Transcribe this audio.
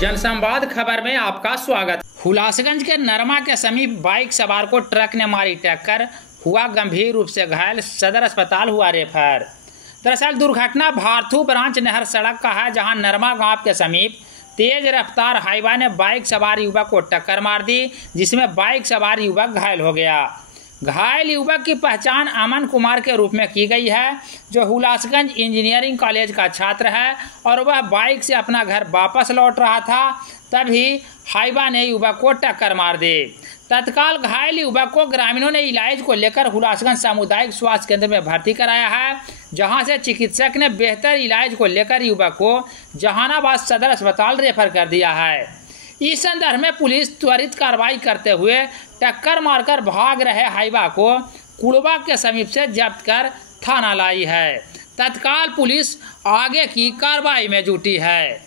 जनसंवाद खबर में आपका स्वागत। हुलासगंज के नरमा के समीप बाइक सवार को ट्रक ने मारी टक्कर, हुआ गंभीर रूप से घायल, सदर अस्पताल हुआ रेफर। दरअसल दुर्घटना भारथू ब्रांच नहर सड़क का है, जहां नरमा गांव के समीप तेज रफ्तार हाईवा ने बाइक सवार युवक को टक्कर मार दी, जिसमें बाइक सवार युवक घायल हो गया। घायल युवक की पहचान अमन कुमार के रूप में की गई है, जो हुलासगंज इंजीनियरिंग कॉलेज का छात्र है और वह बाइक से अपना घर वापस लौट रहा था, तभी हाईवा ने युवक को टक्कर मार दी। तत्काल घायल युवक को ग्रामीणों ने इलाज को लेकर हुलासगंज सामुदायिक स्वास्थ्य केंद्र में भर्ती कराया है, जहां से चिकित्सक ने बेहतर इलाज को लेकर युवक को जहानाबाद सदर अस्पताल रेफर कर दिया है। इस संदर्भ में पुलिस त्वरित कार्रवाई करते हुए टक्कर मारकर भाग रहे हाईवा को कुड़बा के समीप से जब्त कर थाना लाई है। तत्काल पुलिस आगे की कार्रवाई में जुटी है।